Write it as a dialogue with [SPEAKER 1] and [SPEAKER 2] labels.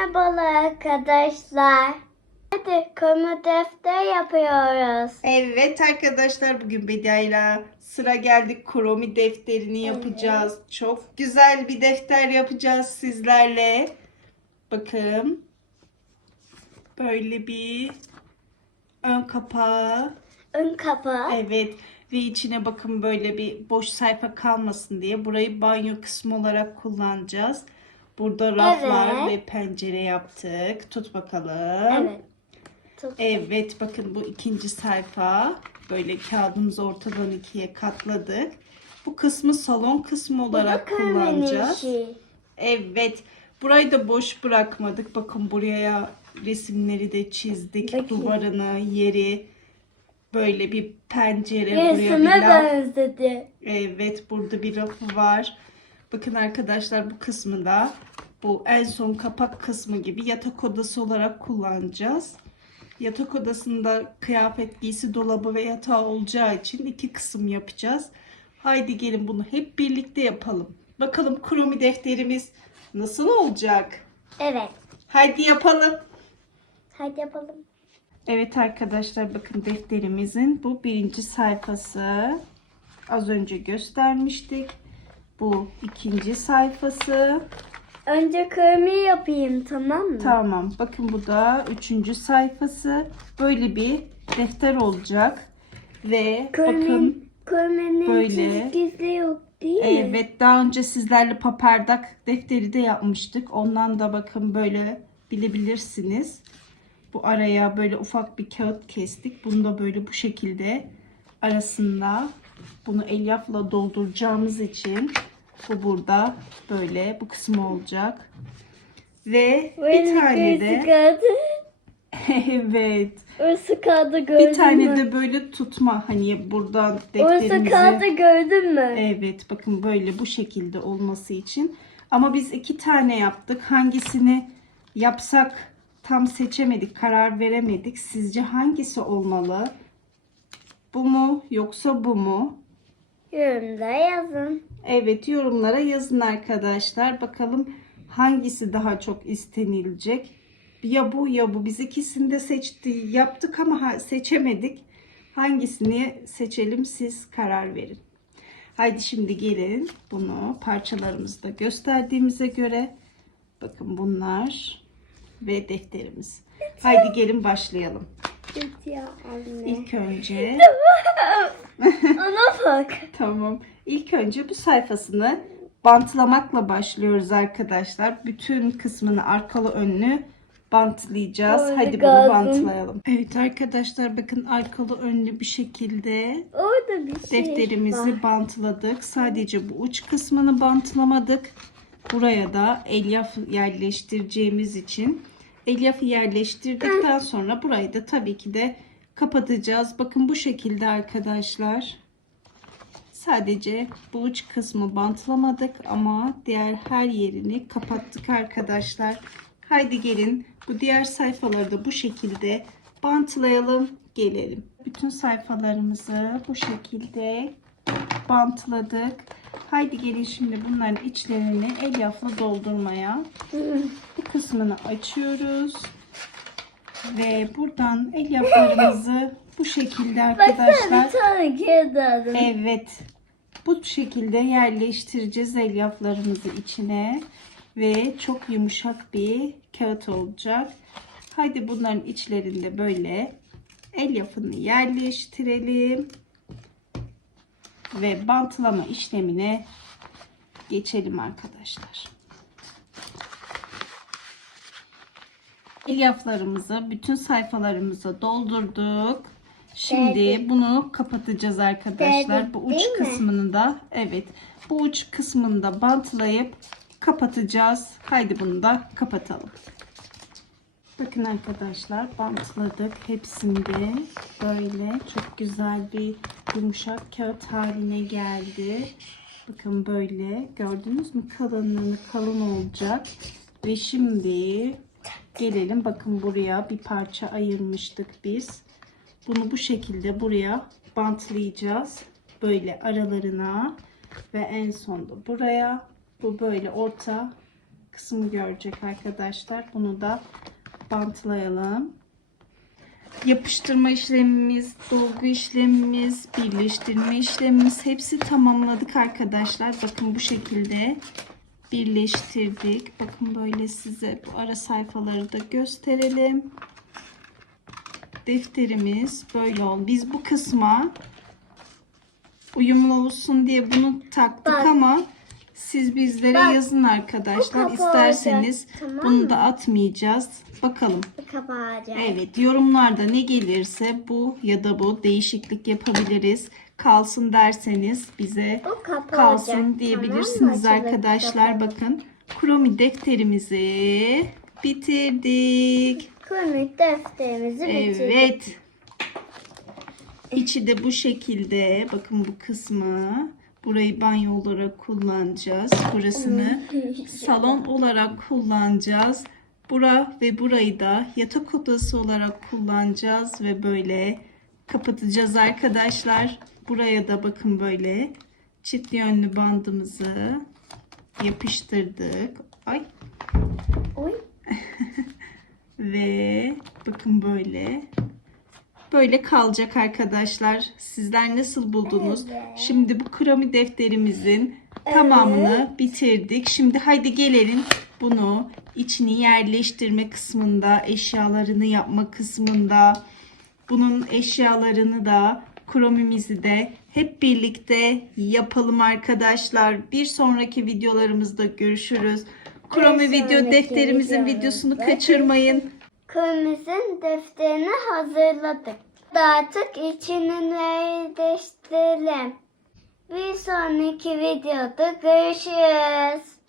[SPEAKER 1] Merhabalar arkadaşlar. Hadi konu defter yapıyoruz.
[SPEAKER 2] Evet arkadaşlar bugün Bedia'yla sıra geldik kromi defterini yapacağız. Çok güzel bir defter yapacağız sizlerle. Bakın. Böyle bir ön kapağı.
[SPEAKER 1] Ön kapağı.
[SPEAKER 2] Evet. Ve içine bakın böyle bir boş sayfa kalmasın diye burayı banyo kısmı olarak kullanacağız. Burada raflar
[SPEAKER 1] Evet.
[SPEAKER 2] ve pencere yaptık. Tut bakalım.
[SPEAKER 1] Evet. Tut.
[SPEAKER 2] Evet bakın bu ikinci sayfa. Böyle kağıdımızı ortadan ikiye katladık. Bu kısmı salon kısmı olarak kullanacağız.
[SPEAKER 1] işi.
[SPEAKER 2] Evet. Burayı da boş bırakmadık. Bakın buraya resimleri de çizdik.
[SPEAKER 1] Bakayım.
[SPEAKER 2] Duvarını, yeri. Böyle bir pencere. buraya bir
[SPEAKER 1] Resime
[SPEAKER 2] laf.
[SPEAKER 1] benzedi.
[SPEAKER 2] Evet burada bir rafı var. Bakın arkadaşlar bu kısmı da bu en son kapak kısmı gibi yatak odası olarak kullanacağız. Yatak odasında kıyafet giysi dolabı ve yatağı olacağı için iki kısım yapacağız. Haydi gelin bunu hep birlikte yapalım. Bakalım kromi defterimiz nasıl olacak?
[SPEAKER 1] Evet.
[SPEAKER 2] Haydi yapalım.
[SPEAKER 1] Hadi yapalım.
[SPEAKER 2] Evet arkadaşlar bakın defterimizin bu birinci sayfası. Az önce göstermiştik. Bu ikinci sayfası.
[SPEAKER 1] Önce kırmızı yapayım tamam mı?
[SPEAKER 2] Tamam bakın bu da üçüncü sayfası. Böyle bir defter olacak. Ve bakın
[SPEAKER 1] Kırmızı, kırmızının
[SPEAKER 2] böyle.
[SPEAKER 1] çizgisi yok değil mi?
[SPEAKER 2] evet daha önce sizlerle papardak defteri de yapmıştık. Ondan da bakın böyle bilebilirsiniz. Bu araya böyle ufak bir kağıt kestik. Bunu da böyle bu şekilde arasında bunu elyafla dolduracağımız için bu burada böyle bu kısmı olacak. Ve
[SPEAKER 1] Benim
[SPEAKER 2] bir tane de
[SPEAKER 1] kaldı.
[SPEAKER 2] evet
[SPEAKER 1] Orası kaldı gördün
[SPEAKER 2] bir tane
[SPEAKER 1] mü?
[SPEAKER 2] de böyle tutma hani buradan
[SPEAKER 1] Orası
[SPEAKER 2] defterimizi
[SPEAKER 1] kaldı gördün mü?
[SPEAKER 2] Evet bakın böyle bu şekilde olması için. Ama biz iki tane yaptık. Hangisini yapsak tam seçemedik, karar veremedik. Sizce hangisi olmalı? Bu mu yoksa bu mu?
[SPEAKER 1] Yorumda yazın.
[SPEAKER 2] Evet yorumlara yazın arkadaşlar. Bakalım hangisi daha çok istenilecek? Ya bu ya bu. Biz ikisini de seçti, yaptık ama seçemedik. Hangisini seçelim siz karar verin. Haydi şimdi gelin bunu parçalarımızda gösterdiğimize göre bakın bunlar ve defterimiz. Haydi gelin başlayalım.
[SPEAKER 1] Ya anne.
[SPEAKER 2] İlk önce
[SPEAKER 1] Ona bak.
[SPEAKER 2] Tamam. İlk önce bu sayfasını bantlamakla başlıyoruz arkadaşlar. Bütün kısmını arkalı önlü bantlayacağız.
[SPEAKER 1] Öyle
[SPEAKER 2] Hadi bunu
[SPEAKER 1] kaldım.
[SPEAKER 2] bantlayalım. Evet arkadaşlar bakın arkalı önlü bir şekilde
[SPEAKER 1] Orada bir şey
[SPEAKER 2] defterimizi
[SPEAKER 1] var.
[SPEAKER 2] bantladık. Sadece bu uç kısmını bantlamadık. Buraya da elyaf yerleştireceğimiz için elyafı yerleştirdikten sonra burayı da tabii ki de kapatacağız. Bakın bu şekilde arkadaşlar. Sadece bu uç kısmı bantlamadık ama diğer her yerini kapattık arkadaşlar. Haydi gelin bu diğer sayfaları da bu şekilde bantlayalım gelelim. Bütün sayfalarımızı bu şekilde bantladık. Haydi gelin şimdi bunların içlerini elyafla doldurmaya. Bu kısmını açıyoruz. Ve buradan elyaflarımızı bu şekilde arkadaşlar.
[SPEAKER 1] bir tane kağıt aldım.
[SPEAKER 2] Evet. Bu şekilde yerleştireceğiz elyaflarımızı içine. Ve çok yumuşak bir kağıt olacak. Haydi bunların içlerinde böyle elyafını yerleştirelim. Ve bantlama işlemine geçelim arkadaşlar. Elyaflarımızı bütün sayfalarımıza doldurduk. Şimdi
[SPEAKER 1] Geldi.
[SPEAKER 2] bunu kapatacağız arkadaşlar.
[SPEAKER 1] Geldi,
[SPEAKER 2] Bu uç
[SPEAKER 1] değil mi?
[SPEAKER 2] kısmını da evet bu uç kısmını da bantlayıp kapatacağız. Haydi bunu da kapatalım. Bakın arkadaşlar bantladık hepsini de böyle çok güzel bir yumuşak kağıt haline geldi. Bakın böyle gördünüz mü kalınlığını kalın olacak. Ve şimdi gelelim bakın buraya bir parça ayırmıştık biz. Bunu bu şekilde buraya bantlayacağız. Böyle aralarına ve en sonda buraya. Bu böyle orta kısmı görecek arkadaşlar. Bunu da bantlayalım. Yapıştırma işlemimiz, dolgu işlemimiz, birleştirme işlemimiz hepsi tamamladık arkadaşlar. Bakın bu şekilde birleştirdik. Bakın böyle size bu ara sayfaları da gösterelim. Defterimiz böyle oldu. Biz bu kısma uyumlu olsun diye bunu taktık
[SPEAKER 1] Bak.
[SPEAKER 2] ama siz bizlere
[SPEAKER 1] Bak.
[SPEAKER 2] yazın arkadaşlar.
[SPEAKER 1] Kapağı
[SPEAKER 2] İsterseniz
[SPEAKER 1] tamam
[SPEAKER 2] bunu
[SPEAKER 1] mı?
[SPEAKER 2] da atmayacağız. Bakalım.
[SPEAKER 1] Kapağacak.
[SPEAKER 2] Evet yorumlarda ne gelirse bu ya da bu değişiklik yapabiliriz. Kalsın derseniz bize
[SPEAKER 1] kapağı
[SPEAKER 2] kalsın diyebilirsiniz
[SPEAKER 1] tamam
[SPEAKER 2] arkadaşlar.
[SPEAKER 1] Açılıp
[SPEAKER 2] Bakın kromi defterimizi bitirdik.
[SPEAKER 1] Komik defterimizi bitirdik.
[SPEAKER 2] Evet. İçi de bu şekilde. Bakın bu kısmı. Burayı banyo olarak kullanacağız. Burasını salon olarak kullanacağız. Bura ve burayı da yatak odası olarak kullanacağız ve böyle kapatacağız arkadaşlar. Buraya da bakın böyle çift yönlü bandımızı yapıştırdık. Ay
[SPEAKER 1] Oy.
[SPEAKER 2] ve bakın böyle böyle kalacak arkadaşlar. Sizler nasıl buldunuz? Şimdi bu kromi defterimizin tamamını bitirdik. Şimdi haydi gelelim bunu içini yerleştirme kısmında, eşyalarını yapma kısmında, bunun eşyalarını da kromimizi de hep birlikte yapalım arkadaşlar. Bir sonraki videolarımızda görüşürüz. Kromi video defterimizin videosunu kaçırmayın.
[SPEAKER 1] Kırmızının defterini hazırladık. Artık içini değiştirelim. Bir sonraki videoda görüşürüz.